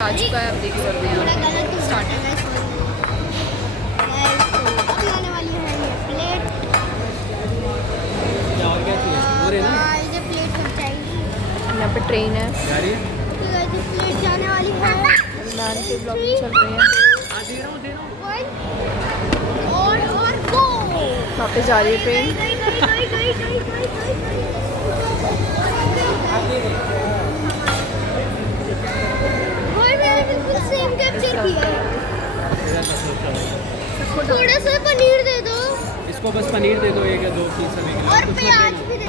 आ चुका है, आप देख सकते हैं। स्टार्टिंग है आने वाली है ये प्लेट। और क्या चाहिए? पूरे ना ये प्लेट कब जाएगी? यहाँ पे ट्रेन है, जा रही है? ये प्लेट जाने वाली है। नान के ब्लॉगिंग चल रही है। दे रहा हूँ और गो। वहाँ पे जा रही है ट्रेन। मैंने बिल्कुल सेम कैप्चर किया है। थोड़ा सा पनीर दे दो इसको बस पनीर दे दो, एक या दो पीस अभी और प्याज भी दे।